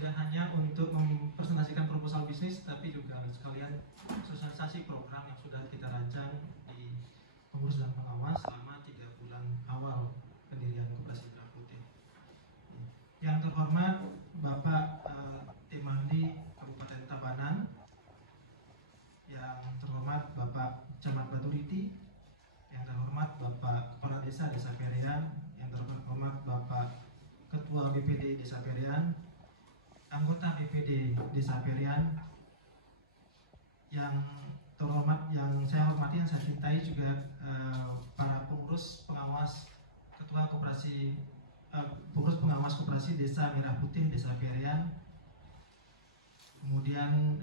tidak hanya untuk mempresentasikan proposal bisnis, tapi juga sekalian sosialisasi program yang sudah kita rancang di pengurus dan pengawas selama 3 bulan awal pendirian Koperasi Merah Putih. Yang terhormat Bapak Timandi Kabupaten Tabanan, yang terhormat Bapak Camat Baturiti, yang terhormat Bapak Kepala Desa Desa Perean, yang terhormat Bapak Ketua BPD Desa Perean, anggota BPD Desa Perean, yang terhormat, yang saya hormati, yang saya cintai juga para pengurus pengawas, ketua koperasi, pengurus pengawas koperasi Desa Merah Putih Desa Perean, kemudian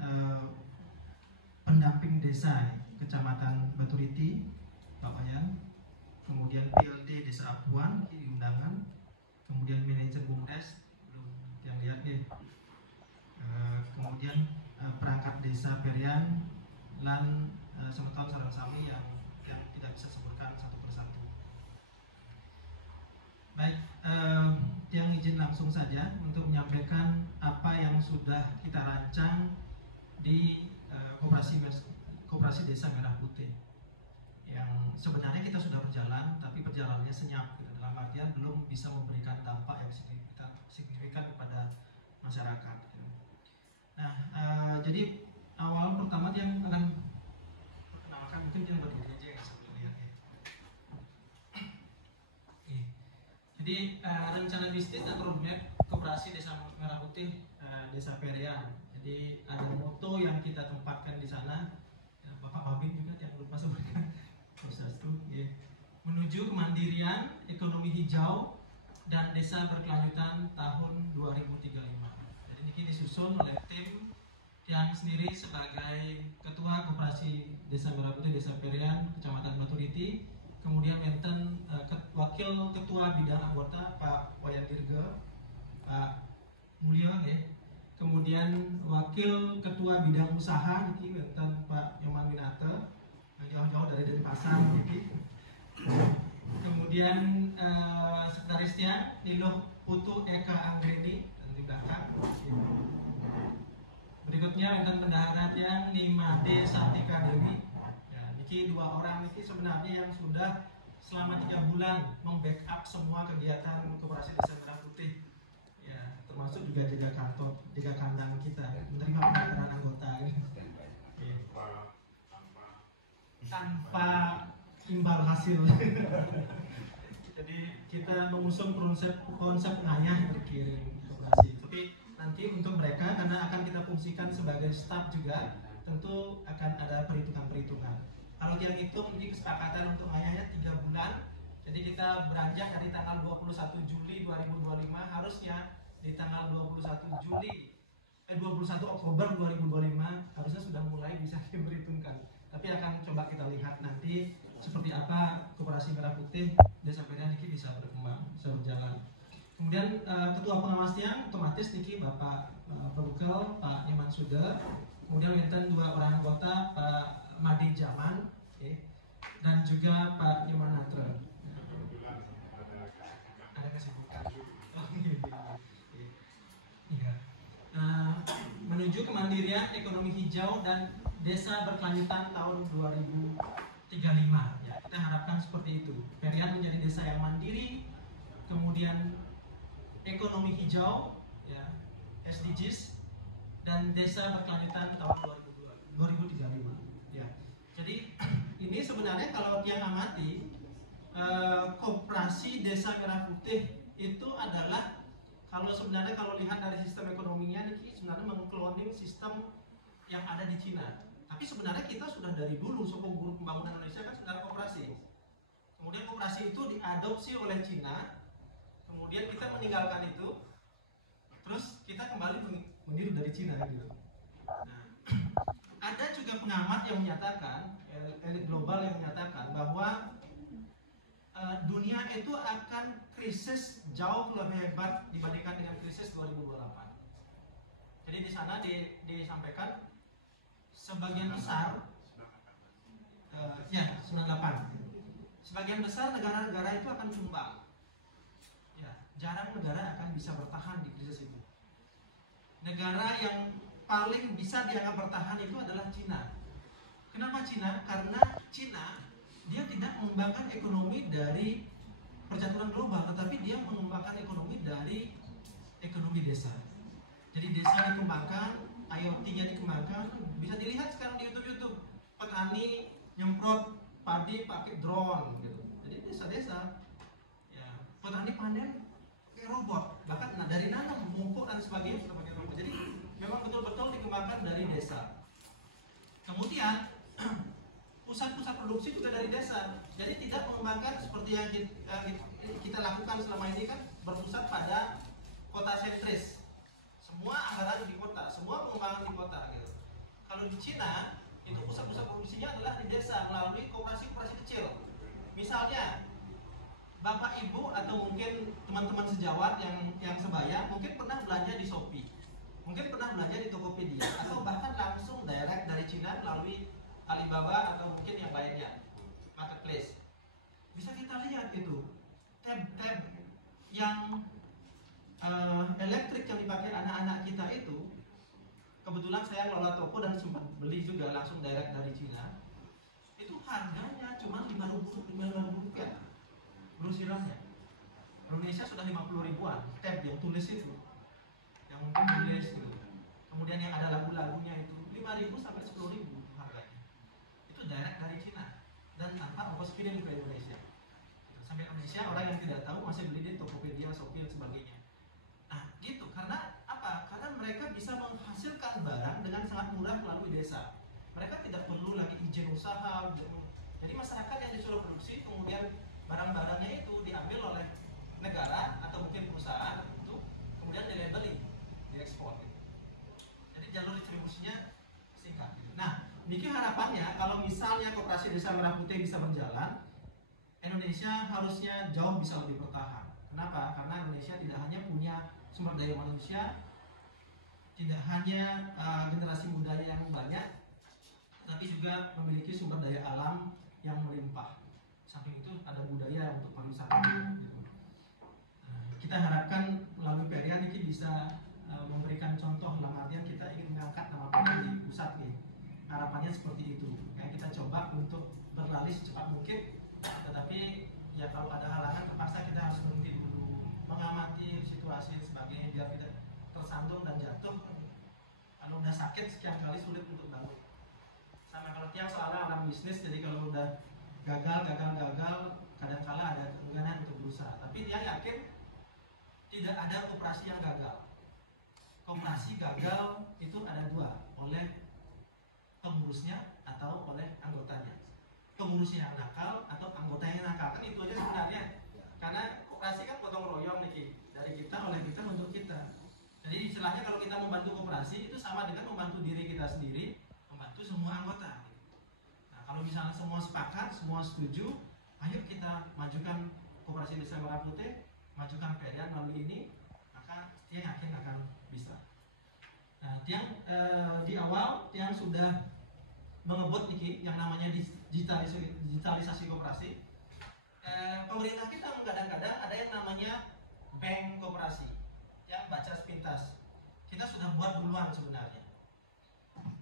pendamping desa Kecamatan Baturiti, Pak Wayan, kemudian PLD Desa Apuan di undangan, kemudian manajer BUMDes, belum yang lihat nih, kemudian perangkat desa Perean, lan semeton sarang sami yang tidak bisa sebutkan satu persatu. Baik, yang izin langsung saja untuk menyampaikan apa yang sudah kita rancang di Koperasi Desa Merah Putih, yang sebenarnya kita sudah berjalan, tapi perjalanannya senyap, gitu, dalam artian belum bisa memberikan dampak yang signifikan kepada masyarakat. Gitu. Nah, jadi awal pertama yang akan perkenalkan, mungkin yang berdiri aja ya sambil lihat ya. Jadi rencana bisnis dan roadmap Koperasi Desa Merah Putih Desa Perean. Jadi ada moto yang kita tempatkan di sana. Bapak Babin juga jangan lupa sebutkan proses itu. Ya. Menuju kemandirian ekonomi hijau dan desa berkelanjutan tahun 2035. Jadi ini disusun oleh tim yang sendiri sebagai Ketua Koperasi Desa Merah Putih Desa Perean Kecamatan Baturiti, kemudian enten Wakil Ketua Bidang Anggota Pak Wayan Dirga, Pak Mulya ya. Kemudian Wakil Ketua Bidang Usaha niki enten Pak Nyoman Winata, yang jauh-jauh dari Denpasar niki. Kemudian sekretarisnya Niluh Putu Eka Anggreni dan di belakang. Berikutnya enten bendaharanya Nimade Sartika Dewi. Ya, niki 2 orang niki sebenarnya yang sudah selama 3 bulan membackup semua kegiatan Koperasi Desa Merah Putih. Ya, termasuk juga jaga kantor, jaga kandang kita, menerima pendaftaran anggota. Ya. Tanpa imbal hasil. Jadi kita mengusung konsep ngayah berkirim koperasi. Tapi nanti untuk mereka, karena akan kita fungsikan sebagai staff juga, tentu akan ada perhitungan-perhitungan. Kalau yang itu ini kesepakatan untuk ngayahnya 3 bulan. Jadi kita beranjak dari tanggal 21 Juli 2025, harusnya di tanggal 21 Oktober 2025 harusnya sudah mulai bisa diperhitungkan. Tapi akan coba kita lihat nanti seperti apa Koperasi Merah Putih Desa Perean ini bisa berkembang, bisa berjalan. Kemudian ketua pengawasnya otomatis niki Bapak Perukel, Pak Nyoman Suder. Kemudian enten 2 orang anggota, Pak Madi Jaman, dan juga Pak Nyoman Natra. Ada kesibukan. Iya. Menuju kemandirian ekonomi hijau dan desa berkelanjutan tahun 2035. Ya, kita harapkan seperti itu. Perean menjadi desa yang mandiri, kemudian ekonomi hijau, ya, SDGs, dan desa berkelanjutan tahun 2035. Ya. Jadi ini sebenarnya kalau dia amati Koperasi Desa Merah Putih itu adalah, kalau sebenarnya kalau lihat dari sistem ekonominya ini sebenarnya mengkloning sistem yang ada di Cina. Tapi sebenarnya kita sudah dari dulu Sokong Guru Pembangunan Indonesia kan sebenarnya koperasi. Kemudian koperasi itu diadopsi oleh Cina. Kemudian kita meninggalkan itu, terus kita kembali meniru dari Cina gitu. Nah, ada juga pengamat yang menyatakan, elit global yang menyatakan bahwa dunia itu akan krisis jauh lebih hebat dibandingkan dengan krisis 2028. Jadi di sana disampaikan sebagian besar, ya 98. Sebagian besar negara-negara itu akan tumbang. Ya, jarang negara akan bisa bertahan di krisis itu. Negara yang paling bisa dianggap bertahan itu adalah Cina. Kenapa Cina? Karena Cina dia tidak mengembangkan ekonomi dari percaturan global, tetapi dia mengembangkan ekonomi dari ekonomi desa. Jadi desa dikembangkan, IoT-nya dikembangkan, bisa dilihat sekarang di YouTube. Petani nyemprot padi pakai drone gitu. Jadi desa-desa, ya, petani panen pakai robot, bahkan dari nanam, pupuk dan sebagainya sudah pakai robot. Jadi memang betul-betul dikembangkan dari desa. Kemudian pusat-pusat produksi juga dari desa. Jadi tidak mengembangkan seperti yang kita lakukan selama ini kan berpusat pada kota sentris. Semua anggaran di kota, semua pengembangan di kota gitu. Kalau di Cina itu pusat-pusat produksinya adalah di desa melalui koperasi-koperasi kecil. Misalnya Bapak Ibu atau mungkin teman-teman sejawat yang sebaya mungkin pernah belanja di Shopee, mungkin pernah belanja di Tokopedia, atau bahkan langsung direct dari Cina melalui Alibaba atau mungkin yang lainnya, marketplace. Bisa kita lihat itu tab-tab yang elektrik yang dipakai anak-anak kita itu. Kebetulan saya ngelola toko dan sempat beli juga langsung direct dari Cina. Itu harganya cuma 5.000 rupiah grosirannya. Indonesia sudah 50 ribuan tab yang tulis itu, yang mungkin tulis gitu. Kemudian yang ada lagu-lagunya itu 5.000 sampai 10.000 harganya. Itu direct dari Cina dan tanpa ongkos kirim ke Indonesia. Sampai Indonesia orang yang tidak tahu masih beli di Tokopedia, Shopee dan sebagainya. Nah gitu, karena apa? Karena mereka bisa menghasilkan barang dengan sangat murah melalui desa. Mereka tidak perlu lagi izin usaha. Jadi masyarakat yang disuruh produksi, kemudian barang-barangnya itu diambil oleh negara atau mungkin perusahaan itu, kemudian dilabeling, diekspor gitu. Jadi jalur distribusinya singkat gitu. Nah, ini harapannya kalau misalnya Koperasi Desa Merah Putih bisa berjalan, Indonesia harusnya jauh bisa lebih bertahan. Kenapa? Karena Indonesia tidak hanya punya sumber daya manusia, tidak hanya generasi muda yang banyak, tapi juga memiliki sumber daya alam yang melimpah. Samping itu ada budaya untuk pariwisata. Kita harapkan melalui Perian ini bisa memberikan contoh, dalam artian kita ingin mengangkat nama Perian di pusat nih. Harapannya seperti itu. Yang kita coba untuk berlari secepat mungkin, tetapi ya kalau ada halangan terpaksa kita harus berhenti dulu, mengamati situasi sebagainya biar tidak tersandung dan jatuh. Kalau udah sakit sekian kali sulit untuk bangun. Sama kalau tiang soalnya orang bisnis, jadi kalau udah gagal, kadang-kala ada keengganan untuk berusaha. Tapi dia yakin tidak ada koperasi yang gagal. Koperasi gagal itu ada dua, oleh pengurusnya atau oleh anggotanya. Pengurusnya yang nakal atau anggotanya yang nakal, kan itu aja sebenarnya. Karena koperasi kan gotong royong nih, dari kita, oleh kita, untuk kita. Jadi istilahnya kalau kita membantu koperasi itu sama dengan membantu diri kita sendiri, membantu semua anggota. Nah kalau misalnya semua sepakat, semua setuju, ayo kita majukan Koperasi Desa Merah Putih, majukan Perian melalui ini, maka dia yakin akan bisa. Nah, di awal Tiang sudah mengebut nih yang namanya digitalisasi koperasi. Pemerintah kita kadang-kadang ada yang namanya bank koperasi, yang baca sepintas. Kita sudah buat duluan sebenarnya.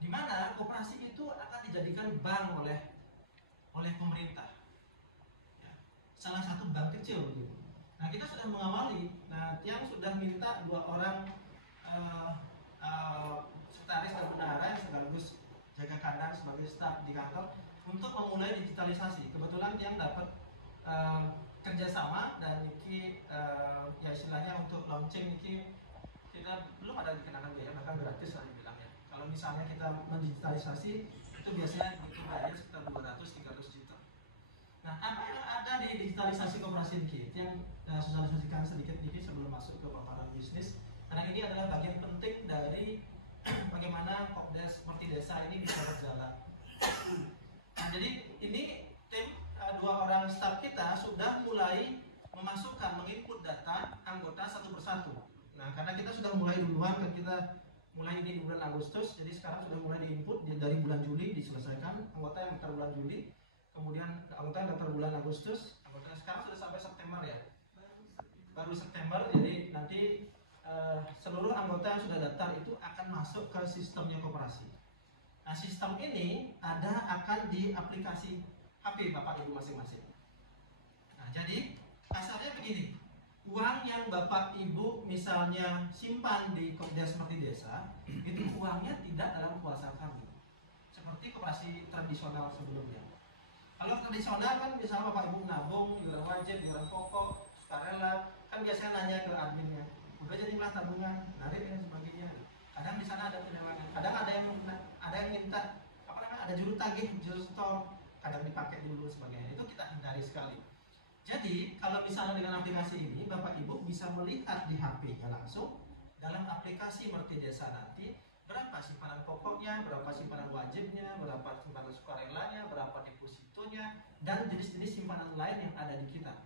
Di mana koperasi itu akan dijadikan bank oleh pemerintah. Ya, salah satu bank kecil gitu. Nah kita sudah mengawali. Nah Tiang sudah minta 2 orang sekretaris dan bendahara yang sekaligus jaga kandang sebagai staf di kantor untuk memulai digitalisasi. Kebetulan Tiang dapat kerjasama dan ini ya istilahnya untuk launching ini kita belum ada dikenakan biaya, bahkan gratis lah dibilangnya. Kalau misalnya kita mendigitalisasi itu biasanya butuh biaya sekitar 200-300 juta. Nah apa yang ada di digitalisasi koperasi ini? Yang sosialisasikan sedikit ini sebelum masuk ke paparan bisnis. Karena ini adalah bagian penting dari bagaimana Kopdes seperti desa ini bisa berjalan. Nah, jadi ini tim 2 orang staf kita sudah mulai menginput data anggota satu persatu. Nah, karena kita sudah mulai duluan, kan kita mulai di bulan Agustus, jadi sekarang sudah mulai diinput dari bulan Juli diselesaikan, anggota yang daftar bulan Juli, kemudian anggota yang daftar bulan Agustus, anggota sekarang sudah sampai September ya. Baru September, jadi nanti seluruh anggota yang sudah daftar itu akan masuk ke sistemnya koperasi. Nah, sistem ini akan di aplikasi HP Bapak Ibu masing-masing. Nah, jadi kasarnya begini, uang yang Bapak Ibu misalnya simpan di Kopdes Merti Desa, itu uangnya tidak dalam kuasa kami, seperti koperasi tradisional sebelumnya. Kalau tradisional kan misalnya Bapak Ibu nabung, iuran wajib, iuran pokok, sukarela, kan biasanya nanya ke adminnya, udah jadi jumlah tabungan, narik dan sebagainya. Kadang di sana ada penyelewengan, kadang ada yang minta apa namanya, ada juru tagih, juru setor, kadang dipakai dulu sebagainya. Itu kita hindari sekali. Jadi kalau misalnya dengan aplikasi ini Bapak Ibu bisa melihat di HP-nya langsung dalam aplikasi Merti Desa nanti berapa simpanan pokoknya, berapa simpanan wajibnya, berapa simpanan sukarelanya, berapa depositonya, dan jenis-jenis simpanan lain yang ada di kita.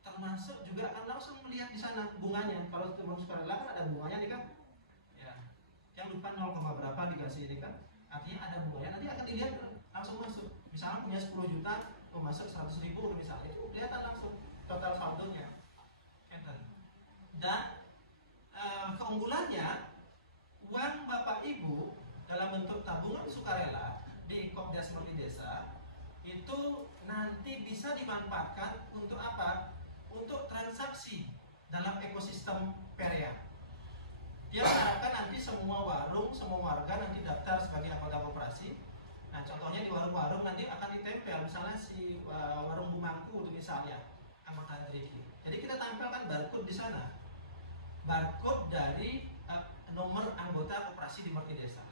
Termasuk juga akan langsung melihat di sana bunganya. Kalau simpanan sukarela kan ada bunganya nih kan, ya, yang lupa 0, berapa dikasih ini kan, artinya ada bunganya. Nanti akan dilihat langsung masuk. Misalnya punya 10 juta, masuk 100.000 misalnya, itu kelihatan langsung total saldonya. Dan keunggulannya, uang Bapak Ibu dalam bentuk tabungan sukarela di Kopdes Merti Desa itu nanti bisa dimanfaatkan untuk apa? Untuk transaksi dalam ekosistem Peria. Dia mengharapkan nanti semua warung, semua warga nanti daftar sebagai anggota koperasi. Nah, contohnya di warung-warung nanti akan ditempel, misalnya si warung Bumangku itu misalnya anggota Driki. Jadi kita tampilkan barcode di sana, barcode dari nomor anggota koperasi di Merti Desa.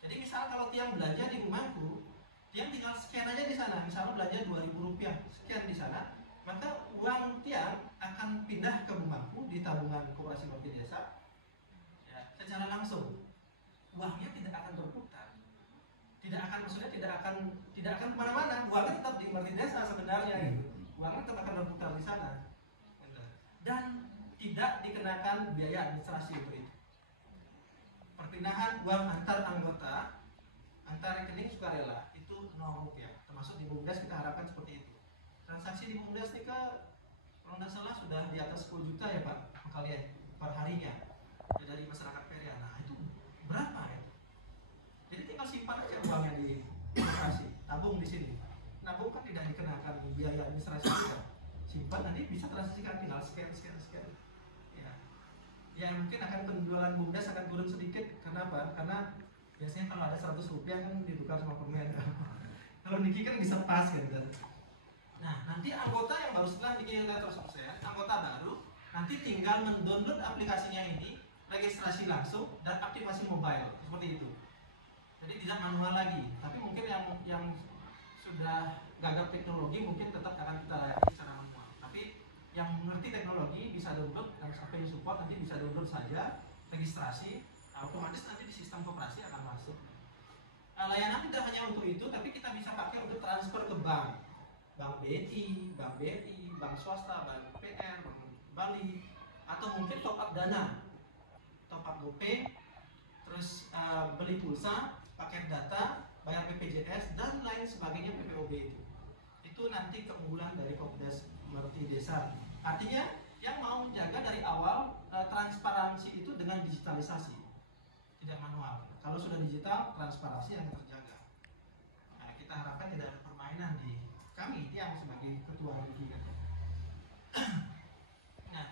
Jadi misal kalau tiang belanja di Bumangku, tiang tinggal scan aja di sana, misalnya belanja Rp2.000, scan di sana, maka uang tiang akan pindah ke Bumangku di tabungan koperasi Merti Desa, ya, secara langsung. Uangnya tidak akan berputar, maksudnya tidak akan kemana-mana, uangnya tetap di Merti Desa sebenarnya, gitu. Uangnya tetap akan berputar di sana, dan tidak dikenakan biaya administrasi untuk itu. Perpindahan uang antar anggota, antar rekening sukarela itu Rp0, termasuk di BUMDes kita harapkan seperti itu. Transaksi di BUMDes ini kalau tidak salah sudah di atas 10 juta ya Pak kalian per harinya ya, dari masyarakat Peria. Nah itu berapa ya? Jadi tinggal simpan aja uangnya di koperasi, tabung di sini. Nabung kan tidak dikenakan biaya administrasi juga. Simpan nanti bisa transaksikan, tinggal scan. Ya mungkin akan penjualan BUMDes akan turun sedikit. Kenapa? Karena biasanya kalau ada Rp100 kan ditukar sama permen. Kalau Niki kan bisa pas gitu kan. Nah nanti anggota yang baru setelah Niki udah tersukses, anggota baru nanti tinggal mendownload aplikasinya ini, registrasi langsung dan aktivasi mobile seperti itu. Jadi tidak manual lagi. Tapi mungkin yang sudah gagap teknologi mungkin tetap akan kita layani secara manual. Tapi yang mengerti teknologi bisa download dan sampai support nanti bisa download saja, registrasi, otomatis nanti di sistem koperasi akan masuk. Layanan tidak hanya untuk itu, tapi kita bisa pakai untuk transfer ke bank BNI, bank BRI, bank swasta, bank PR, bank Bali, atau mungkin top up dana, top up GoPay, terus beli pulsa, paket data, bayar BPJS dan lain sebagainya, PPOB itu nanti keunggulan dari Kopdes Merti Desa. Artinya yang mau menjaga dari awal transparansi itu dengan digitalisasi, tidak manual. Kalau sudah digital, transparansi yang terjaga. Nah, kita harapkan tidak ada permainan di kami yang sebagai ketua RIGI. Nah,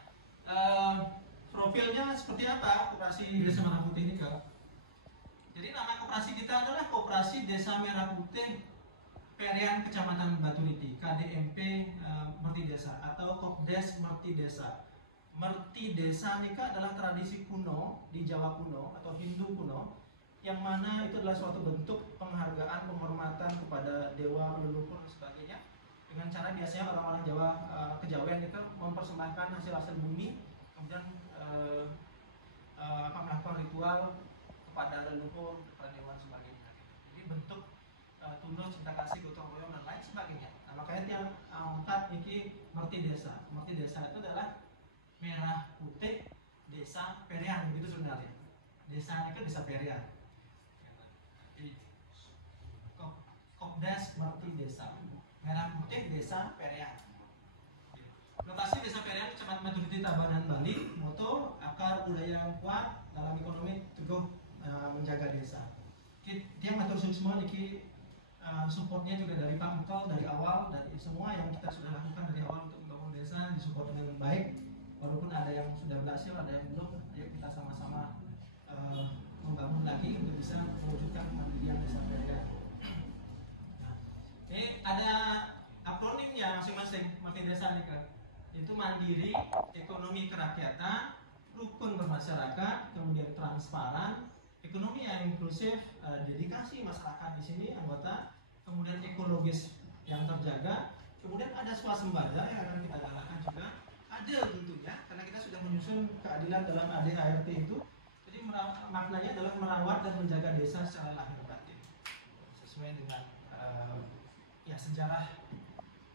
profilnya seperti apa Koperasi Desa Merah Putih ini Kak? Jadi nama koperasi kita adalah Koperasi Desa Merah Putih Perian Kecamatan Baturiti, KDMP Merti Desa atau Kopdes Merti Desa. Merti Desa ini adalah tradisi kuno di Jawa kuno atau Hindu kuno, yang mana itu adalah suatu bentuk penghargaan, penghormatan kepada dewa, leluhur dan sebagainya. Dengan cara biasanya orang-orang Jawa kejawen itu mempersembahkan hasil-hasil bumi, kemudian melakukan ritual kepada leluhur, kepada dewa dan sebagainya. Jadi bentuk tulus, cinta kasih, gotong royong dan lain sebagainya. Nah, makanya yang angkat ini Merti Desa. Merti Desa itu adalah merah putih desa Perian, begitu sebenarnya. Desanya itu desa Perian. Jadi Kopdes Merti Desa, merah putih desa Perian. Lokasi desa Perian Camat Maturiti Tabanan Bali, moto akar budaya yang kuat dalam ekonomi teguh menjaga desa. Dia ngatur semua niki supportnya juga dari Pak Engkol dari awal, dari semua yang kita sudah lakukan dari awal untuk membangun desa disupport dengan baik. Walaupun ada yang sudah berhasil, ada yang belum, ayo kita sama-sama membangun lagi untuk bisa mewujudkan kemandirian desa PDN. Nah, ini ada akronimnya masing-masing makin desa nih kan. Itu mandiri, ekonomi kerakyatan, rukun bermasyarakat, kemudian transparan, ekonomi yang inklusif, dedikasi masyarakat di sini anggota, kemudian ekologis yang terjaga, kemudian ada swasembada yang akan kita galakkan juga, adil tentunya karena kita sudah menyusun keadilan dalam ADART itu. Jadi maknanya adalah merawat dan menjaga desa secara lahir batin sesuai dengan ya sejarah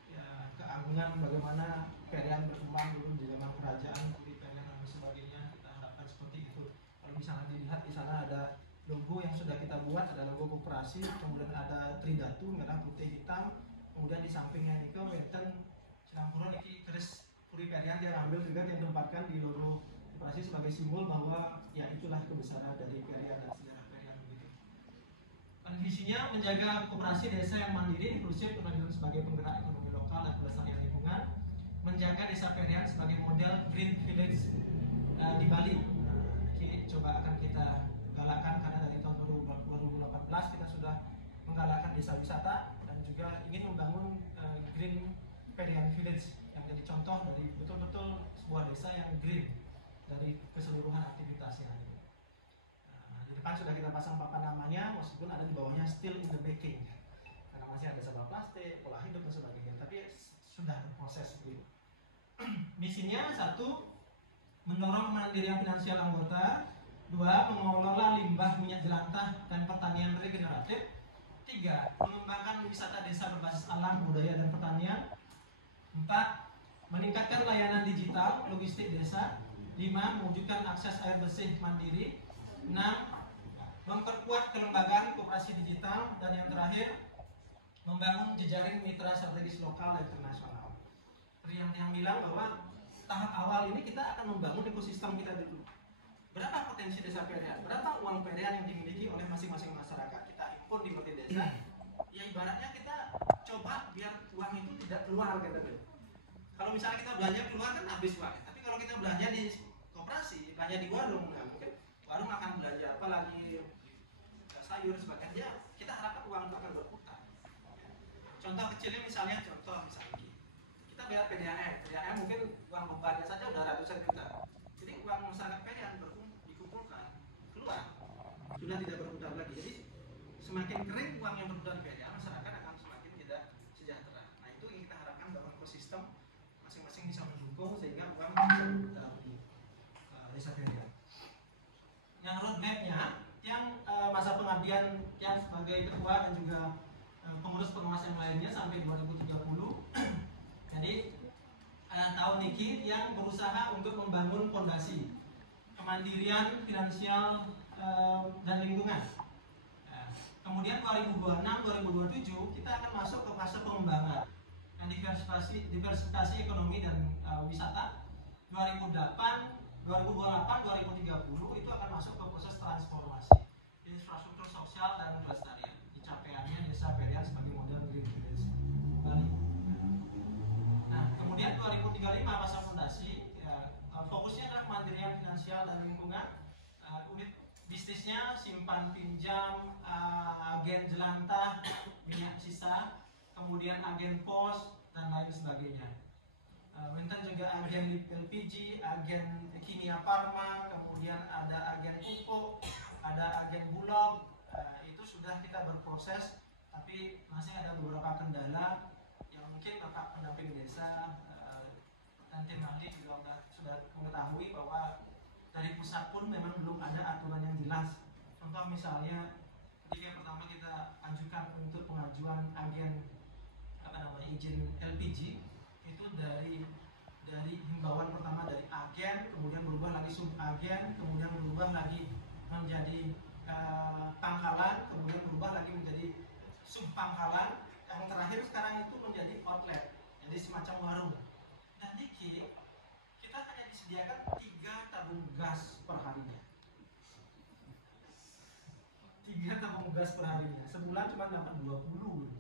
ya, keagungan bagaimana Perian berkembang dulu di zaman kerajaan di Perian dan sebagainya. Kita harapkan seperti itu. Kalau misalnya dilihat di sana ada logo yang sudah kita buat, ada logo koperasi, kemudian ada tridatu merah putih hitam, kemudian di sampingnya ini wenten Cilangkuro ini keris Puri Perian dia ambil juga yang ditempatkan di logo koperasi sebagai simbol bahwa ya itulah kebesaran dari Perian dan sejarah Perian begitu. Dan visinya menjaga koperasi desa yang mandiri, inklusif, bermanfaat sebagai penggerak ekonomi lokal dan pelestarian lingkungan, menjaga desa Perian sebagai model Green Village di Bali. Ini coba akan kita galakkan karena dari tahun 2018 kita sudah menggalakkan desa wisata dan juga ingin membangun Green Perian Village yang jadi contoh dari betul-betul sebuah desa yang green dari keseluruhan aktivitasnya. Nah, di depan sudah kita pasang papan namanya, meskipun ada di bawahnya still in the baking karena masih ada sampah plastik, pola hidup dan sebagainya, tapi sudah berproses begitu. Misinya satu, mendorong kemandirian finansial anggota. Dua, mengelola limbah minyak jelantah dan pertanian regeneratif. Tiga, mengembangkan wisata desa berbasis alam, budaya, dan pertanian. Empat, meningkatkan layanan digital, logistik desa. Lima, mewujudkan akses air bersih mandiri. Enam, memperkuat kelembagaan koperasi digital. Dan yang terakhir, membangun jejaring mitra strategis lokal dan internasional. Seperti yang bilang bahwa tahap awal ini kita akan membangun ekosistem kita dulu. Berapa potensi desa Perian? Berapa uang Perian yang dimiliki oleh masing-masing masyarakat? Kita impun di Mati Desa. Ya ibaratnya kita coba biar uang itu tidak keluar gitu. Kalau misalnya kita belanja keluar kan habis uang. Tapi kalau kita belanja di koperasi, belanja di warung, nah mungkin warung akan belanja apa lagi sayur sebagainya. Kita harapkan uang itu akan berputar. Contoh kecilnya misalnya kita bayar PDAM mungkin uang bebannya saja udah ratusan juta. Jadi uang masyarakat Perian dikumpulkan keluar sudah tidak berputar lagi. Jadi semakin kering uang yang berputar di Perian, masyarakat akan semakin tidak sejahtera. Nah itu yang kita harapkan bahwa ekosistem masing-masing bisa mendukung sehingga uang bisa berputar di desa Perian. Yang roadmapnya, yang masa pengabdian yang sebagai ketua dan juga pengurus pengawas yang lainnya sampai 2030. Jadi tahun ini yang berusaha untuk membangun fondasi kemandirian finansial dan lingkungan. Kemudian 2026-2027 kita akan masuk ke fase pengembangan dan diversifikasi ekonomi dan wisata. 2028-2030 itu akan masuk ke proses transformasi infrastruktur sosial dan pelestarian. Capaiannya desa Perian sebagai model Green Village Bali. Nah, kemudian 2035 masa fondasi, ya, fokusnya adalah kemandirian finansial dan lingkungan. Unit bisnisnya simpan pinjam, agen jelantah, minyak sisa, kemudian agen pos dan lain sebagainya. Menten juga agen LPG, agen kimia farma, kemudian ada agen pupuk, ada agen bulog. Itu sudah kita berproses, tapi masih ada beberapa kendala yang mungkin Bapak pendamping desa dan tim ahli juga sudah mengetahui bahwa dari pusat pun memang belum ada aturan yang jelas. Contoh misalnya ketika pertama kita ajukan untuk pengajuan agen izin LPG itu dari himbauan pertama dari agen, kemudian berubah lagi sub agen, kemudian berubah lagi menjadi pangkalan, kemudian berubah lagi menjadi sub pangkalan, yang terakhir sekarang itu menjadi outlet, jadi semacam warung. Dan kita sediakan 3 tabung gas per harinya. 3 tabung gas per harinya. Sebulan cuma dapat 20.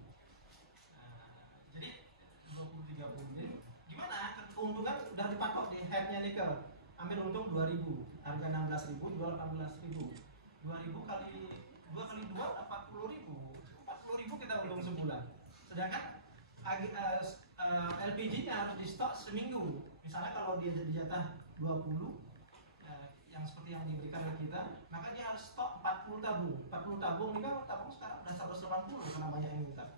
Jadi 20-30 ini gimana? Keuntungan udah dipatok di headnya nikel. Ambil untung 2.000, harga 16.000, jual 18.000. 2.000 kali 2 kali 2 40.000. 40.000 kita untung sebulan. Sedangkan LPG-nya harus di stok seminggu. Misalnya kalau dia jadi jatah 20 yang seperti yang diberikan ke kita, maka dia harus stok 40 tabung. 40 tabung ini kan tabung sekarang udah 180 karena banyak yang minta.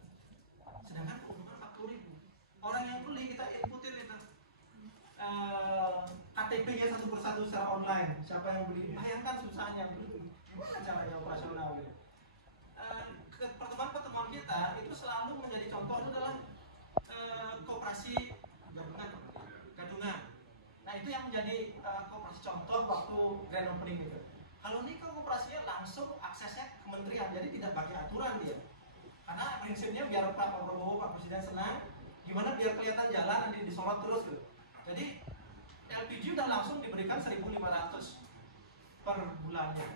Sedangkan keuntungan 40.000. Orang yang beli kita inputin itu KTP-nya satu persatu secara online. Siapa yang beli? Bayangkan susahnya beli. Gimana caranya operasional gitu. Pertemuan-pertemuan kita itu selalu menjadi contoh itu adalah koperasi gadungan. Nah itu yang menjadi koperasi contoh waktu grand opening itu. Kalau nikel koperasinya langsung aksesnya ke kementerian, jadi tidak pakai aturan dia. Karena prinsipnya biar Pak Prabowo, Pak Presiden senang, gimana biar kelihatan jalan nanti disorot terus gitu. Jadi LPG udah langsung diberikan 1.500 per bulannya.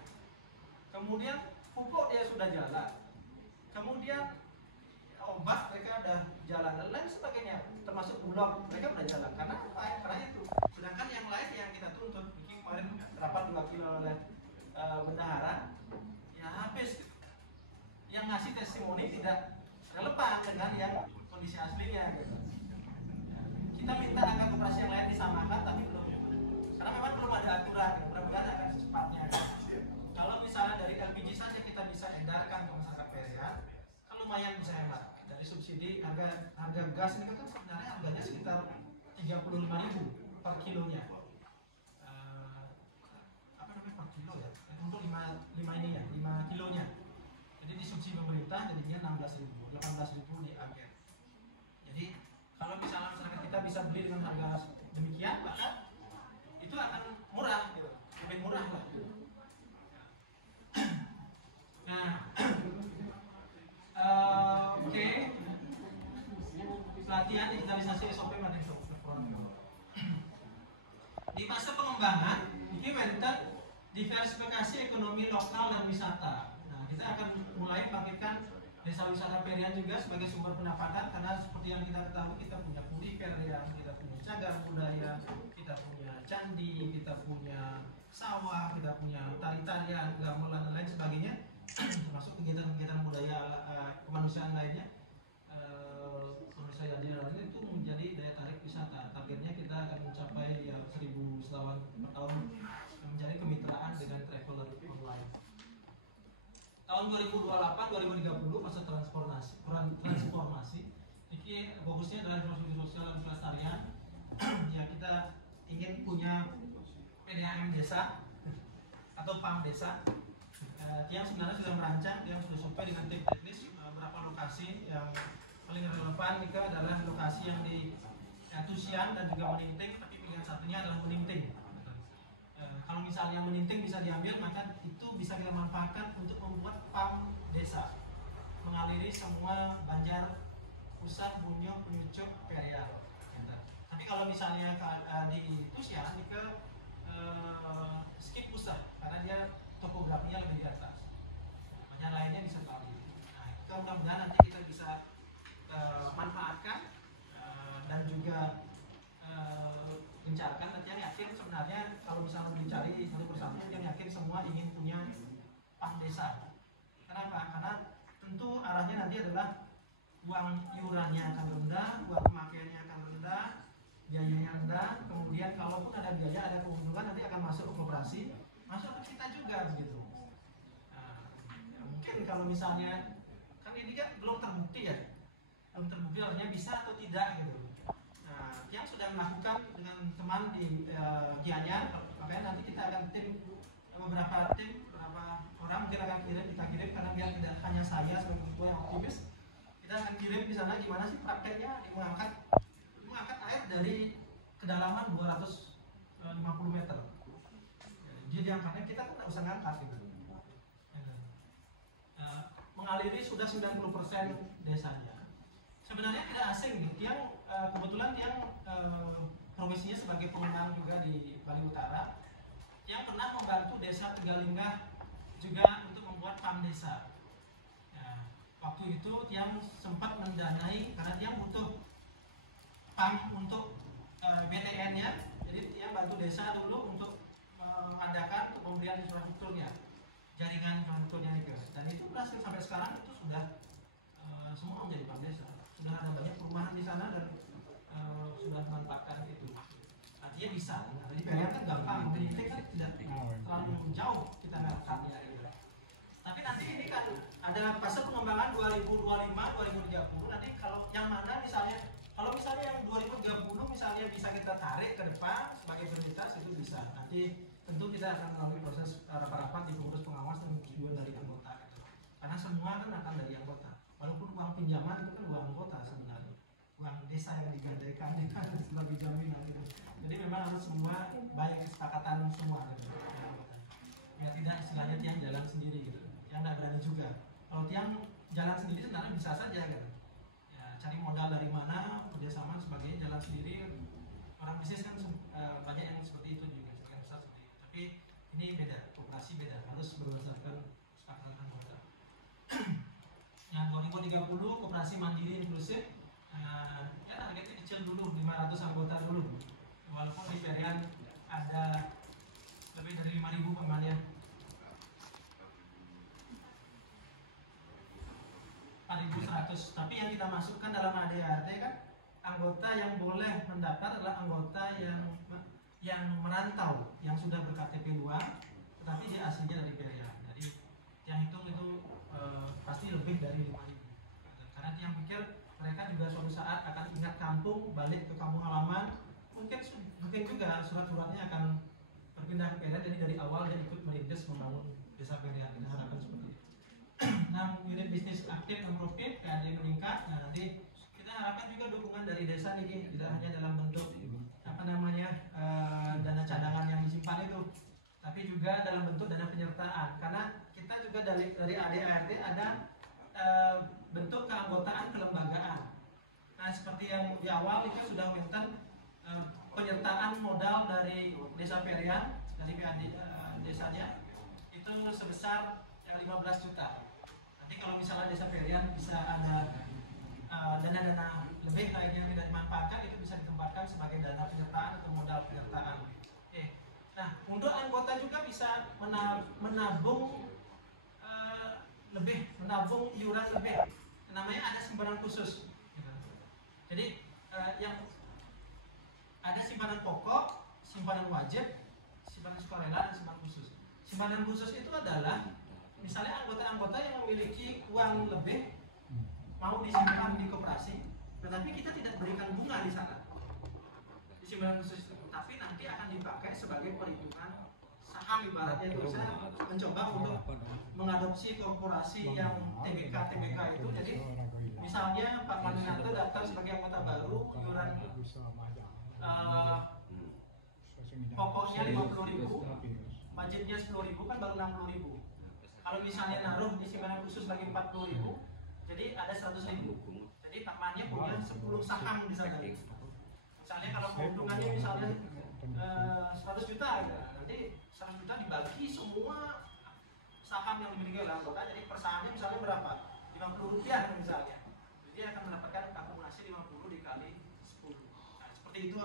Kemudian pupuk dia sudah jalan. Kemudian obat mereka udah jalan dan lain sebagainya, termasuk bulog mereka udah jalan karena itu. Sedangkan yang lain yang kita tuntut, bikin kemarin rapat diwakili oleh bendahara, ya habis. Yang ngasih testimoni tidak relevan dengan yang kondisi aslinya. Kita minta agar koperasi yang lain disamakan, tapi belum. Karena memang belum ada aturan, mudah-mudahan akan secepatnya. Kalau misalnya dari LPG saja kita bisa edarkan ke masyarakat Perian, kan lumayan bisa hemat. Dari subsidi harga gas ini kan sebenarnya harganya sekitar 35.000 per kilonya. Apa namanya per kilo ya? Untuk 5 kilonya. Jadi disubsidi pemerintah jadinya 16.000, 18.000 di agen. Jadi kalau misalnya masyarakat kita bisa beli dengan harga demikian, maka itu akan murah, gitu. Lebih murah lah. Nah, oke. Pelatihan digitalisasi SOP Madinso. Di masa pengembangan, ini maintain diversifikasi ekonomi lokal dan wisata. Nah, kita akan mulai bangkitkan desa wisata Perian juga sebagai sumber pendapatan, karena seperti yang kita ketahui kita punya puri Perian, kita punya cagar budaya, kita punya candi, kita punya sawah, kita punya tari-tarian, gamelan dan lain sebagainya, termasuk kegiatan-kegiatan budaya kemanusiaan lainnya. Manusia adil itu menjadi daya tarik wisata. Targetnya kita akan mencapai 1.000 wisatawan per tahun, menjadi kemitraan dengan traveler online. Tahun 2028-2030 masa transformasi. Ini fokusnya adalah infrastruktur sosial dan pelestarian. Ya, kita ingin punya PDAM desa atau PAM desa yang sebenarnya sudah merancang, yang sudah sampai dengan tim teknis beberapa lokasi yang paling relevan itu adalah lokasi yang di Tusian dan juga Meninting, tapi pilihan satunya adalah Meninting. Kalau misalnya Meninting bisa diambil, maka itu bisa kita manfaatkan untuk membuat PAM desa, mengaliri semua Banjar, Pusat, Bunyo, Penyucuk, Perian. Tapi kalau misalnya di Tusian, ini ke skip Pusat, karena dia topografinya lebih di atas. Banyak lainnya bisa dilalui. Nah, kita mudah-mudahan nanti kita bisa manfaatkan dan juga gencarkan. Nanti yang yakin sebenarnya kalau misalnya mencari satu persatu, yang yakin semua ingin punya PAM desa. Kenapa? Karena tentu arahnya nanti adalah uang iurannya akan rendah, uang pemakaiannya akan rendah, biayanya rendah. Kemudian kalaupun ada biaya, ada keuntungan, nanti akan masuk ke koperasi, masuk ke kita juga begitu. Nah, ya mungkin kalau misalnya kan ini kan belum terbukti ya. Belum terbukti artinya bisa atau tidak gitu. Nah, yang sudah melakukan dengan teman di Gianyar, makanya nanti kita akan beberapa orang mungkin akan kita kirim karena biar tidak hanya saya sebagai ketua yang optimis, kita akan kirim di sana gimana sih prakteknya mengangkat air dari kedalaman 250 meter. Jadi diangkatnya kita kan tidak usah ngangkat gitu. Mengaliri sudah 90% desanya. Sebenarnya tidak asing gitu. Yang kebetulan yang profesinya sebagai pengembang juga di Bali Utara, yang pernah membantu desa Tegalinggah juga untuk membuat PAM desa. Ya, waktu itu yang sempat mendanai karena dia butuh PAM untuk BTN-nya, jadi dia bantu desa dulu untuk mengadakan pemberian infrastrukturnya, jaringan infrastrukturnya itu, dan itu berhasil sampai sekarang itu sudah semua menjadi PAM desa. Sudah ada banyak perumahan di sana dan sudah memanfaatkan itu. Artinya bisa. Nah, jadi PLN kan gampang, PDIT kan tidak terlalu jauh kita melakukannya. Gitu. Tapi nanti ini kan ada fase pengembangan 2025-2030. Nanti kalau yang mana misalnya, kalau misalnya yang 2030 misalnya bisa kita tarik ke depan sebagai prioritas itu bisa. Nanti tentu kita akan melalui proses rapat-rapat di pengurus pengawas dan juga dari anggota. Gitu. Karena semua kan akan dari anggota. Walaupun uang pinjaman itu kan uang anggota sebenarnya, uang desa yang digadaikan sebagai jaminan gitu. Jadi memang harus semua baik kesepakatan semua gitu. Ya tidak istilahnya tiang jalan sendiri gitu. Yang tidak berani juga. Kalau tiang jalan sendiri sebenarnya bisa saja gitu. Ya, cari modal dari mana, kerjasama sebagainya, jalan sendiri. Orang bisnis kan banyak yang seperti itu juga, sebagian besar seperti itu. Tapi ini beda, koperasi beda, harus berdasarkan kesepakatan anggota. Yang 2030 koperasi mandiri inklusif, ya targetnya kecil dulu, 500 anggota dulu. Walaupun di Perian ada lebih dari 5.000 pemainnya. 4.100. Tapi yang kita masukkan dalam ADART kan anggota yang boleh mendaftar adalah anggota yang merantau, yang sudah berKTP luar, tetapi dia aslinya dari Perian. Jadi yang hitung itu pasti lebih dari 5.000. Karena yang pikir mereka juga suatu saat akan ingat kampung, balik ke kampung halaman, mungkin juga surat-suratnya akan berpindah ke Perian. Jadi dari awal dia ikut merintis membangun desa Perian. Kita harapkan seperti itu. 6 unit bisnis aktif dan profit, PAD meningkat. Nah nanti kita harapkan juga dukungan dari desa nih, tidak hanya dalam bentuk dana cadangan yang disimpan itu, tapi juga dalam bentuk dana penyertaan. Karena kita juga dari ADART ada bentuk keanggotaan kelembagaan. Nah seperti yang di awal itu sudah mention penyertaan modal dari desa Perian, dari PAD desanya itu sebesar 15 juta. Nanti kalau misalnya desa Perian bisa ada dana-dana lebih lainnya yang tidak dimanfaatkan, itu bisa ditempatkan sebagai dana penyertaan atau modal penyertaan. Oke. Nah, untuk anggota juga bisa menabung lebih, menabung iuran lebih. Namanya ada simpanan khusus. Jadi yang ada simpanan pokok, simpanan wajib, simpanan sukarela, dan simpanan khusus. Simpanan khusus itu adalah misalnya anggota-anggota yang memiliki uang lebih mau disimpan di koperasi, tetapi kita tidak berikan bunga di sana di simpanan khusus itu, tapi nanti akan dipakai sebagai perhitungan saham ibaratnya itu. Saya mencoba untuk mengadopsi korporasi yang TBK itu. Jadi misalnya Pak Maninato daftar sebagai anggota baru, iuran pokoknya 50.000, budgetnya 10.000 kan baru 60.000. Kalau misalnya naruh di simpanan khusus lagi 40.000, jadi ada 100.000. Jadi namanya punya 10 saham di sana. Misalnya kalau keuntungannya misalnya 100 juta, nanti 100 juta dibagi semua saham yang dimiliki oleh anggota. Jadi per sahamnya misalnya berapa? 50 rupiah misalnya. Jadi dia akan mendapatkan akumulasi 50 dikali 10. Nah, seperti itu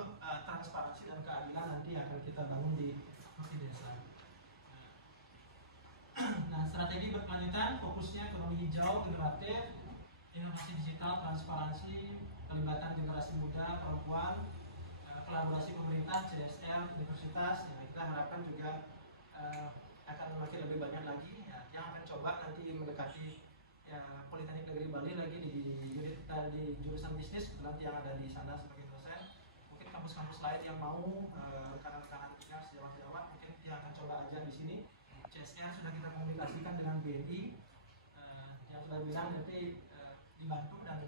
transparansi dan keadilan nanti akan kita bangun di desa. Nah, strategi berkelanjutan, fokusnya ekonomi hijau, generatif, inovasi digital, transparansi, pelibatan generasi muda, perempuan, kolaborasi pemerintah, CSR, universitas. Ya, kita harapkan juga akan makin lebih banyak lagi. Ya, yang akan coba nanti mendekati Politeknik Negeri Bali lagi di jurusan bisnis, nanti yang ada di sana sebagai dosen. Mungkin kampus-kampus lain yang mau rekan-rekan kita sejawat-jawat, mungkin dia akan coba aja di sini. CSR sudah kita komunikasikan dengan BNI, yang sudah bilang nanti dibantu dan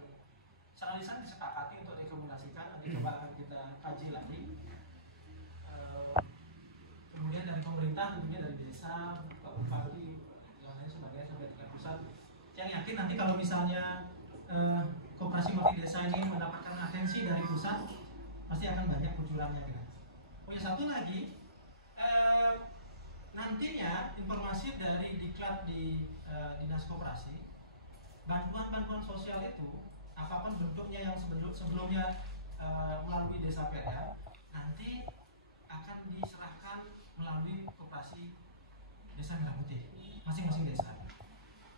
secara lisan disepakati untuk dikomunikasikan, nanti coba akan kita kaji lagi. Kemudian dari pemerintah, tentunya dari desa, Pak Bupati, dan lain sebagainya sampai tingkat pusat. Yang yakin nanti kalau misalnya koperasi multi desa ini mendapatkan atensi dari pusat, pasti akan banyak kucurannya gitu. Oh ya, satu lagi, nantinya informasi dari diklat di dinas koperasi, bantuan-bantuan sosial itu apapun bentuknya yang sebelumnya melalui desa perda, nanti akan diserahkan melalui koperasi desa Merah Putih masing-masing desa,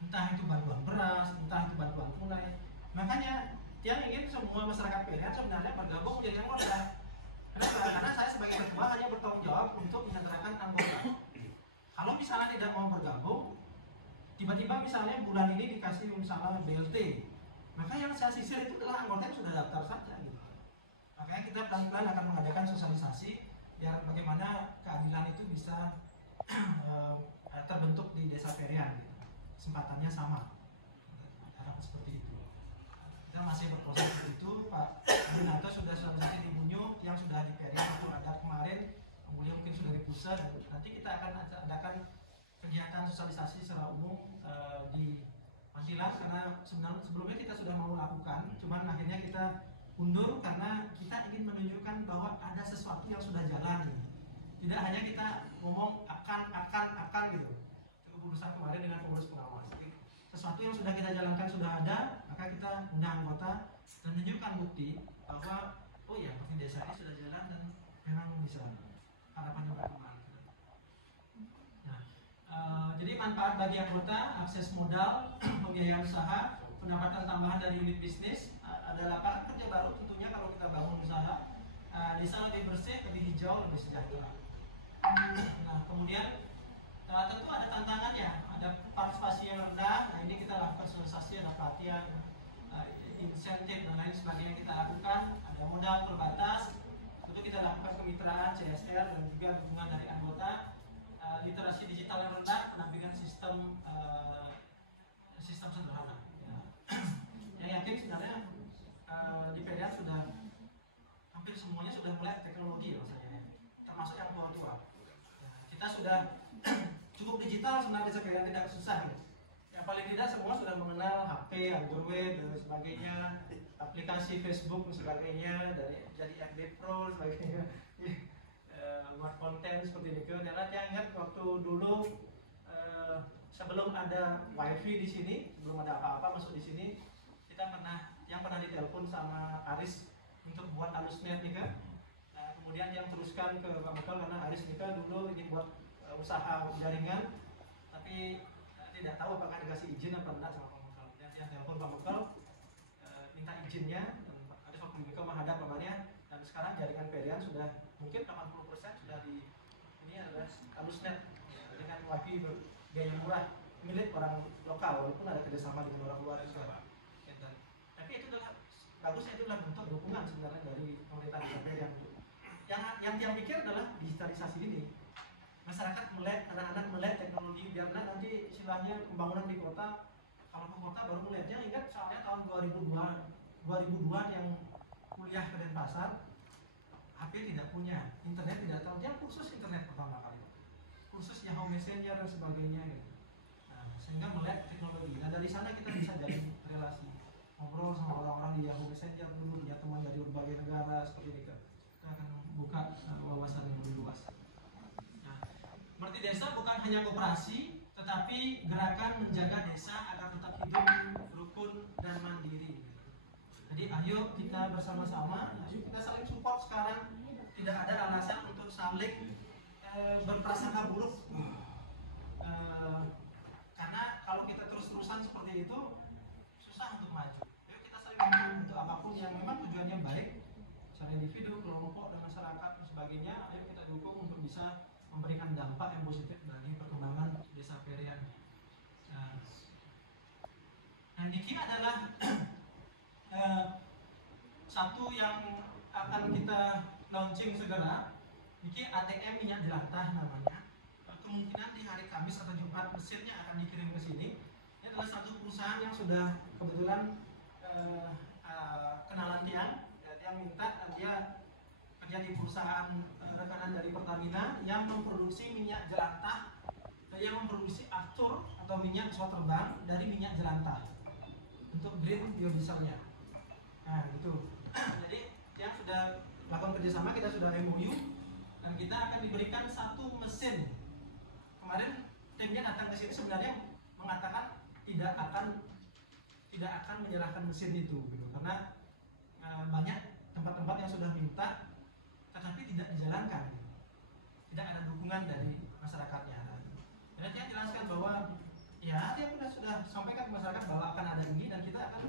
entah itu bantuan beras, entah itu bantuan tunai. Makanya yang ingin semua masyarakat PDN sebenarnya bergabung menjadi anggota. Kenapa? Karena saya sebagai ketua hanya bertanggung jawab untuk menyelenggarakan anggota. Kalau misalnya tidak mau bergabung, tiba-tiba misalnya bulan ini dikasih misalnya BLT, maka yang saya sisir itu adalah anggota yang sudah daftar saja gitu. Makanya kita pelan-pelan akan mengadakan sosialisasi biar bagaimana keadilan itu bisa terbentuk di desa Perian gitu. Kesempatannya sama, harap seperti itu. Kita masih berproses seperti itu. Pak Binato sudah sosialisasi di Bunyu, yang sudah di Perian itu ada kemarin, kemudian mungkin sudah di pusat. Nanti kita akan adakan kegiatan sosialisasi secara umum di Mantilan, karena sebelumnya kita sudah mau lakukan, cuman akhirnya kita undur karena kita ingin menunjukkan bahwa ada sesuatu yang sudah jalan. Tidak hanya kita ngomong akan gitu. Keputusan kemarin dengan pengurus pengawas. Sesuatu yang sudah kita jalankan sudah ada, maka kita undang anggota dan menunjukkan bukti bahwa oh ya, pasti desa ini sudah jalan dan memang bisa harapannya berkembang. Nah, jadi manfaat bagi anggota, akses modal, pembiayaan usaha, pendapatan tambahan dari unit bisnis, ada lapangan kerja baru tentunya kalau kita bangun usaha, desa lebih bersih, lebih hijau, lebih sejahtera. Nah, kemudian tentu ada tantangannya, ada partisipasi yang rendah. Nah, ini kita lakukan sosialisasi, ada pelatihan, insentif dan lain sebagainya kita lakukan. Ada modal terbatas, tentu kita lakukan kemitraan CSR dan juga dukungan dari anggota. Literasi digital yang rendah, pendampingan sistem sederhana. Ya. Yang yakin sebenarnya di PDN sudah hampir semuanya sudah mulai teknologi rasanya, termasuk yang tua-tua. Kita sudah cukup digital sebenarnya, sekarang tidak susah. Yang paling tidak semua sudah mengenal HP, Android dan sebagainya, aplikasi Facebook dan sebagainya, dari jadi FB Pro dan sebagainya, buat konten seperti itu. Dan yang ingat waktu dulu sebelum ada WiFi di sini, belum ada apa-apa masuk di sini, kita pernah ditelepon sama Aris untuk buat AlusNet nih kan. Kemudian yang teruskan ke Pak Mekal karena Aris Nika dulu ini buat usaha jaringan, tapi tidak tahu apakah dikasih izin apa enggak sama Pak Mekal. Kemudian dia telepon Pak Mekal, minta izinnya, dan Aris waktu Mekal menghadap namanya, dan sekarang jaringan Perian sudah mungkin 80% sudah di ini adalah AlusNet dengan wifi bergaya murah milik orang lokal, walaupun ada kerjasama dengan orang luar juga. Tapi itu adalah bagusnya, itu adalah bentuk dukungan sebenarnya dari pemerintah desa Perian. Yang pikir adalah digitalisasi ini, masyarakat melek, anak-anak melek teknologi, biar nanti istilahnya pembangunan di kota, kalau ke kota baru melihatnya. Ingat soalnya tahun 2002 yang kuliah ke Denpasar, HP tidak punya, internet tidak tahu, dia kursus internet pertama kali, kursus Yahoo Messenger dan sebagainya gitu. Nah, sehingga melek teknologi, dan dari sana kita bisa jadi relasi, ngobrol sama orang-orang di Yahoo Messenger dulu, punya teman dari berbagai negara seperti ini kan. Kita akan buka wawasan yang lebih luas. Nah, Merti Desa bukan hanya koperasi, tetapi gerakan menjaga desa agar tetap hidup, rukun, dan mandiri. Jadi ayo kita bersama-sama, ayo kita saling support sekarang. Tidak ada alasan untuk saling berprasangka buruk. Karena kalau kita terus-terusan seperti itu, susah untuk maju. Ayo kita saling mendukung untuk apapun yang memang tujuannya baik, secara individu, kelompok, dan masyarakat dan sebagainya. Ayo kita dukung untuk bisa memberikan dampak yang positif bagi perkembangan desa Perian. Nah, Niki adalah satu yang akan kita launching segera. Niki ATM minyak jelantah namanya. Kemungkinan di hari Kamis atau Jumat mesinnya akan dikirim ke sini. Ini adalah satu perusahaan yang sudah kebetulan kenalan Tiang. Dia minta, dan dia kerja di perusahaan rekanan dari Pertamina yang memproduksi minyak jelantah, yang memproduksi aftur atau minyak pesawat terbang dari minyak jelantah untuk green biodieselnya. Nah, gitu. Jadi yang sudah lakukan kerjasama, kita sudah MOU dan kita akan diberikan satu mesin. Kemarin timnya datang ke sini sebenarnya mengatakan tidak akan menyerahkan mesin itu, gitu. Karena banyak tempat-tempat yang sudah minta, tetapi tidak dijalankan, tidak ada dukungan dari masyarakatnya. Dan dia jelaskan bahwa ya dia sudah sampaikan ke masyarakat bahwa akan ada ini dan kita akan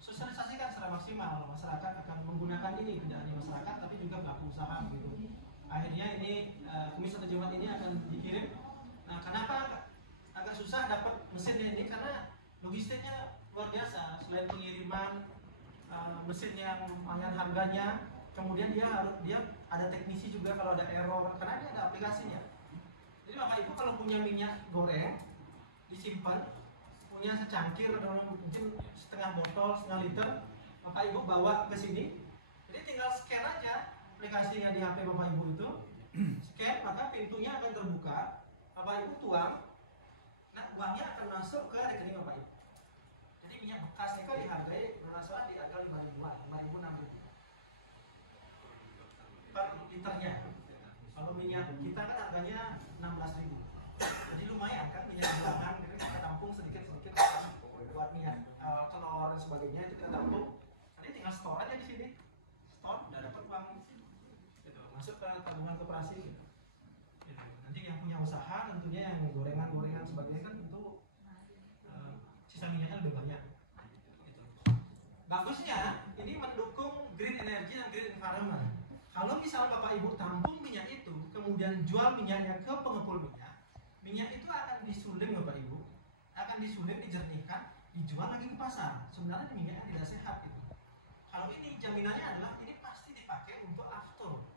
sosialisasikan secara maksimal. Masyarakat akan menggunakan ini, tidak hanya masyarakat tapi juga pelaku usaha, gitu. Akhirnya ini Kumis atau Jumat ini akan dikirim. Nah, kenapa agak susah dapat mesinnya ini? Karena logistiknya luar biasa. Selain pengiriman mesin yang lumayan harganya, kemudian dia ada teknisi juga kalau ada error, karena ini ada aplikasinya. Jadi Bapak Ibu kalau punya minyak goreng disimpan, punya secangkir atau mungkin setengah botol, setengah liter, Bapak Ibu bawa ke sini. Jadi tinggal scan aja aplikasinya di HP Bapak Ibu itu, scan, maka pintunya akan terbuka, Bapak Ibu tuang, nah uangnya akan masuk ke rekening Bapak Ibu. Jadi minyak bekas itu dihargai berasal di harga 5.000-an, 5.000, 6.000 per liternya. Kalau minyak kita kan harganya 16.000. Jadi lumayan kan minyak bulanan, jadi kita tampung sedikit-sedikit buat minyak telur dan sebagainya itu kita tampung. Nanti tinggal store aja di sini, store udah dapat uang, gitu. Masuk ke tabungan koperasi. Gitu. Nanti yang punya usaha tentunya yang gorengan sebagainya kan tentu sisa minyaknya lebih banyak. Gitu. Bagusnya ini mendukung green energy dan green environment. Kalau misalnya Bapak Ibu tampung minyak itu, kemudian jual minyaknya ke pengepul minyak, minyak itu akan disuling Bapak Ibu, akan disuling, dijernihkan, dijual lagi ke pasar. Sebenarnya minyak yang tidak sehat itu. Kalau ini jaminannya adalah ini pasti dipakai untuk after.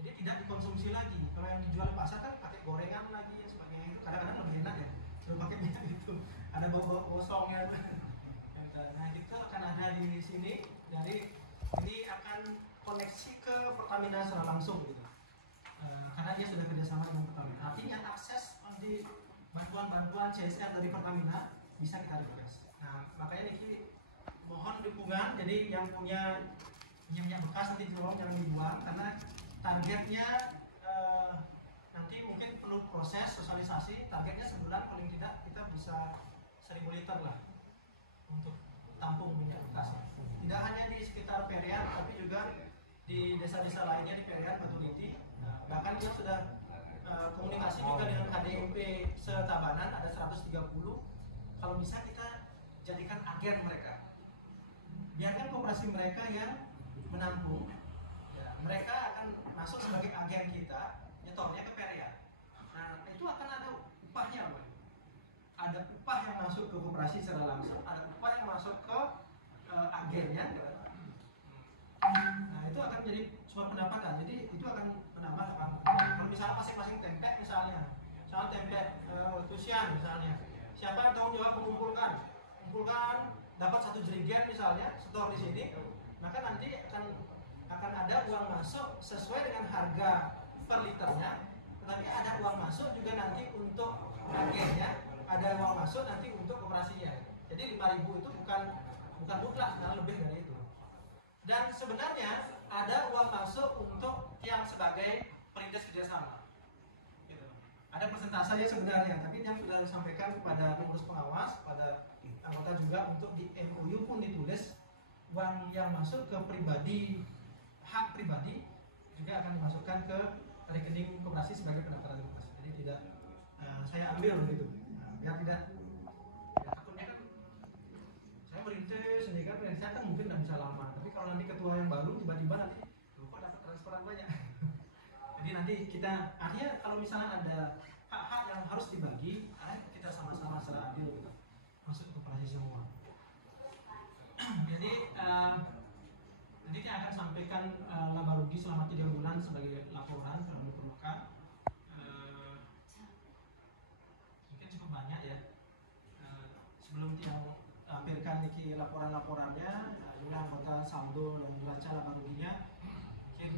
Jadi tidak dikonsumsi lagi. Kalau yang dijual di pasar kan pakai gorengan lagi dan sebagainya, itu kadang-kadang lebih enak ya. Kalau pakai minyak itu ada bau-bau gosongnya. Nah itu akan ada di sini. Jadi ini akan koneksi ke Pertamina secara langsung, gitu. Karena dia sudah kerjasama dengan Pertamina. Artinya akses di bantuan-bantuan CSR dari Pertamina bisa kita request. Nah makanya Niki mohon dukungan. Jadi yang punya minyak bekas nanti tolong jangan dibuang, karena targetnya nanti mungkin perlu proses sosialisasi. Targetnya sebulan paling tidak kita bisa 1.000 liter lah untuk tampung minyak bekas. Tidak hanya di sekitar Perian, tapi juga di desa-desa lainnya di Perian, Batu Liti. Bahkan kita sudah komunikasi juga dengan KDMP Setabanan, ada 130. Kalau bisa kita jadikan agen mereka. Biarkan koperasi mereka yang menampung. Ya, mereka akan masuk sebagai agen kita, nyetornya ke Perian. Nah, itu akan ada upahnya, Pak. Ada upah yang masuk ke koperasi secara langsung, ada upah yang masuk ke agennya. Nah itu akan menjadi sumber pendapatan. Jadi itu akan menambah kalau misalnya masing-masing tempe misalnya tempe Tusian misalnya, siapa yang tanggung jawab mengumpulkan dapat 1 jerigen misalnya, setor di sini, maka nanti akan ada uang masuk sesuai dengan harga per liternya. Tetapi ada uang masuk juga nanti untuk agennya, ada uang masuk nanti untuk koperasinya. Jadi 5.000 itu bukan mutlak, sebenarnya lebih dari itu. Dan sebenarnya ada uang masuk untuk yang sebagai perintis kerjasama. Gitu. Ada persentasenya sebenarnya, tapi yang sudah disampaikan kepada pengurus pengawas, pada anggota juga untuk di MOU pun ditulis uang yang masuk ke pribadi, hak pribadi juga akan dimasukkan ke rekening koperasi sebagai pendaftaran koperasi. Jadi tidak saya ambil begitu, biar tidak. Takutnya kan saya merintis, ini kan saya kan mungkin tidak bisa lama, tapi kalau nanti ketua yang baru tiba-tiba nanti lupa dapat transferan banyak. Jadi nanti kita akhirnya kalau misalnya ada hak-hak yang harus dibagi, kita sama-sama secara adil gitu, masuk ke koperasi semua. Jadi nanti kita akan sampaikan laba rugi selama 3 bulan sebagai laporan kalau diperlukan. Mungkin cukup banyak ya. Sebelum yang tampilkan niki laporan-laporannya, juga anggota saldo dan neraca laba ruginya, mungkin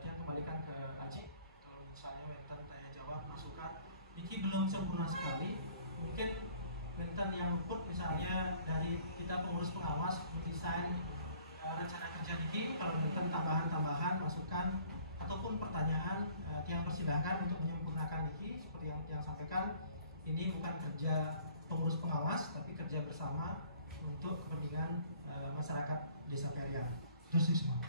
dia kembalikan ke Aji. Kalau misalnya Wenten tanya jawab masukan, niki belum sempurna sekali. Mungkin Wenten yang luput misalnya dari kita pengurus pengawas mendesain rencana kerja niki kalau mungkin tambahan-tambahan masukan ataupun pertanyaan yang persilahkan untuk menyempurnakan niki seperti yang sampaikan, ini bukan kerja pengurus pengawas tapi kerja bersama untuk kepentingan masyarakat Desa Periang. Terus sih semua.